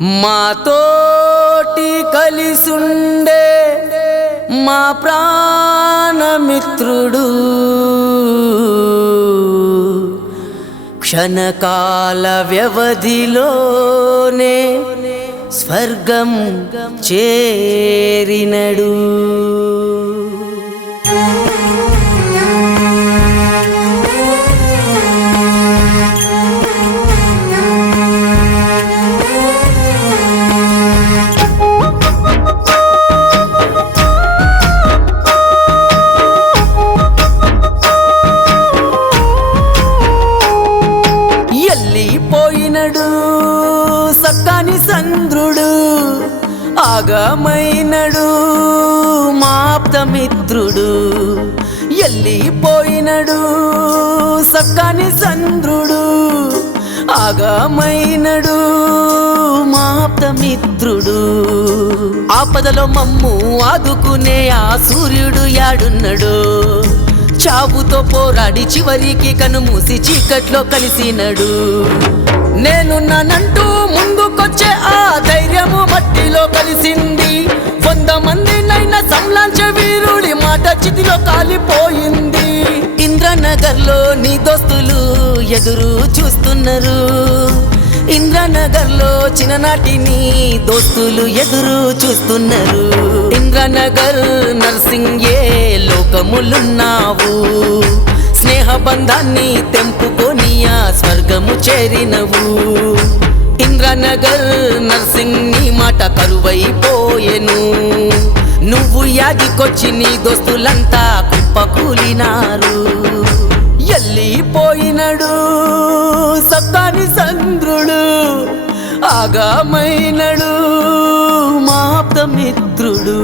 మాతోటి కలిసుండే మా ప్రాణమిత్రుడు క్షణకాల వ్యవధిలోనే స్వర్గం చేరినడు. ఎల్లిపోయినడు సక్కాని చంద్రుడు, ఆగమైనడు మాప్తమిత్రుడు. ఎల్లిపోయినడు సక్కాని చంద్రుడు, ఆగమైనడు మాప్తమిత్రుడు. ఆపదలో మమ్ము ఆదుకునే ఆ సూర్యుడు యాడున్నడు? చావుతో పోరాడి చివరికి కనుమూసి చీకట్లో కలిసినడు. నేనున్నానంటూ ముందుకొచ్చే ఆ ధైర్యము మట్టిలో కలిసింది. 100 మందినైనా సంలాంచ వీరుడి మాట చితిలో కాలిపోయింది. ఇంద్రనగర్లో నీ దోస్తులు ఎదురు చూస్తున్నారు. ఇంద్రనగర్లో చిన్ననాటి నీ దోస్తులు ఎదురు చూస్తున్నారు. ఇంద్రనగర్ నర్సింగ్ ఏ లోకములున్నావు, స్నేహ బంధాన్ని తెంపుకొని ఆ స్వర్గము చేరినవు. ఇంద్రనగర్ నర్సింగ్ నీ మాట కరువైపోయెను. నువ్వు యాదికొచ్చి నీ దోస్తులంతా కుప్పకూలినారు. ఎల్లిపోయినడు సక్కాని చంద్రుడు, ఆగమైనడు మాప్తమిత్రుడు.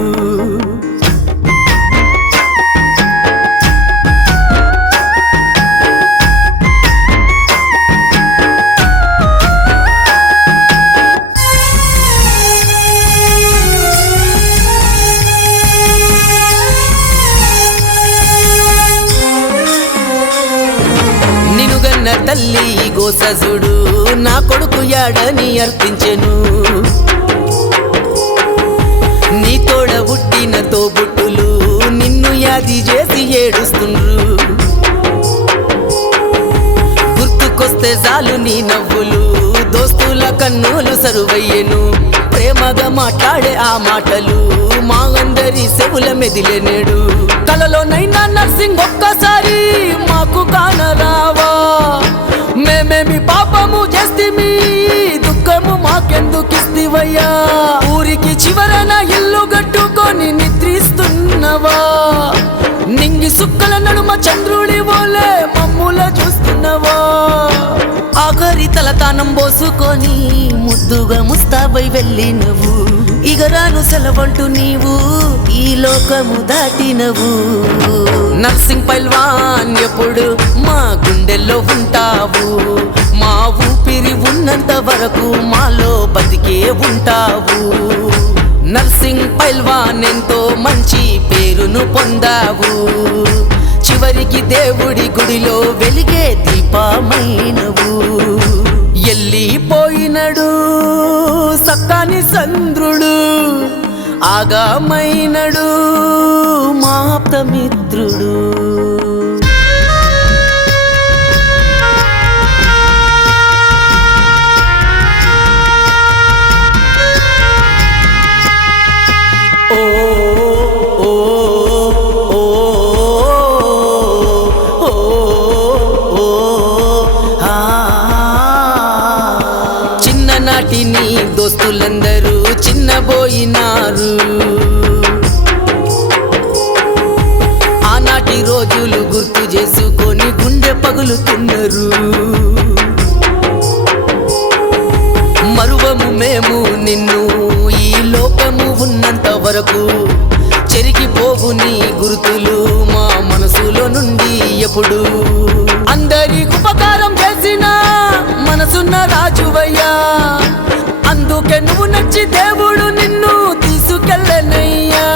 నినుగన్న తల్లి గోసజుడు నా కొడుకు యాడని అర్పించెను. నీ తోడ పుట్టిన తోబుట్టులు నిన్ను యాది చేసి ఏడుస్తుండ్రు. గుర్తుకొస్తే చాలు నీ నవ్వులు, దోస్తుల కన్నులు సరువయ్యెను. ప్రేమగా మాట్లాడే ఆ మాటలు మా అందరి చెవుల మెదిలేనేడు. కలలోనైనా నర్సింగ్ ఒక్కసారి మాకు కానరావా? మేమేమి పాపము చేస్తిమి, దుఃఖము మాకెందుకిస్తివయ్యా? ఊరికి చివరన ఇల్లు గట్టుకొని నిద్రిస్తున్నవా? నింగి సుక్కల నడుమ చంద్రుడి వోలే మమ్ముల చూస్తున్నవా? ఆఖరి తలతానం పోసుకొని ముద్దుగా ముస్తాబై వెళ్ళినవు. ఇగరాను సెలవంటూ నీవు ఈ లోకము దాటినవు. నర్సింగ్ పైల్వాన్ ఎప్పుడు మా గుండెల్లో ఉంటావు. మా ఊపిరి ఉన్నంత వరకు మాలో బతికే ఉంటావు. నర్సింగ్ పైల్వాన్ ఎంతో మంచి పేరును పొందావు. చివరికి దేవుడి గుడిలో వెలిగే దీపమైనవు. ఎల్లిపోయినడు సక్కాని చంద్రుడు, ఆగమైనడు మాప్తమిత్రుడు. చిన్ననాటి నీ దోస్తులందరూ చిన్నబోయినారు. ఆనాటి రోజులు గుర్తు చేసుకొని గుండె పగులుతున్నారు. మరువము మేము నిన్ను ఈ లోకము ఉన్నంత వరకు. చెరిగిపోవు నీ గుర్తులు మా మనసులో నుండి ఎప్పుడు. అందరికి ఉపకారం చేసిన మనసున్న రాజువయ్యా, అందుకే నువ్వు నచ్చి దేవుడు నిన్ను తీసుకెళ్ళనయ్యా.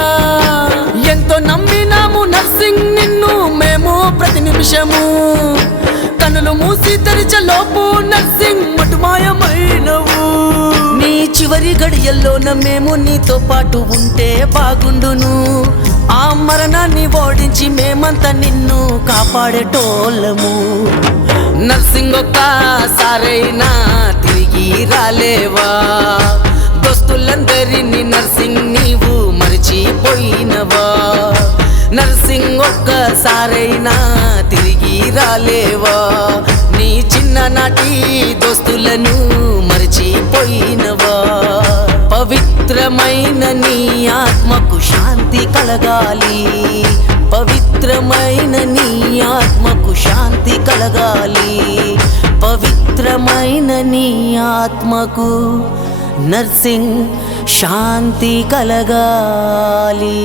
ఎంతో నమ్మినాము నర్సింగ్ నిన్ను మేము ప్రతి నిమిషము. కనులు మూసి తెరిచలోపు నర్సింగ్ మటుమాయమైనవు. నీ చివరి చివరి గడియల్లోన మేము నీతో పాటు ఉంటే బాగుండును. ఆ మరణాన్ని ఓడించి మేమంతా నిన్ను కాపాడేటోళ్ళము. నర్సింగ్ ఒక్కసారైనా తిరిగి రాలేవా? దోస్తులందరినీ నర్సింగ్ నీవు మరిచిపోయినవా? నర్సింగ్ ఒక్కసారైనా తిరిగి రాలేవా? నీ చిన్ననాటి దోస్తులను మరిచిపోయినవా? పవిత్రమైన నీ ఆత్మకు శాంతి కలగాలి. పవిత్రమైన నీ ఆత్మకు శాంతి కలగాలి. పవిత్రమైన నీ ఆత్మకు నర్సింగ్ శాంతి కలగాలి.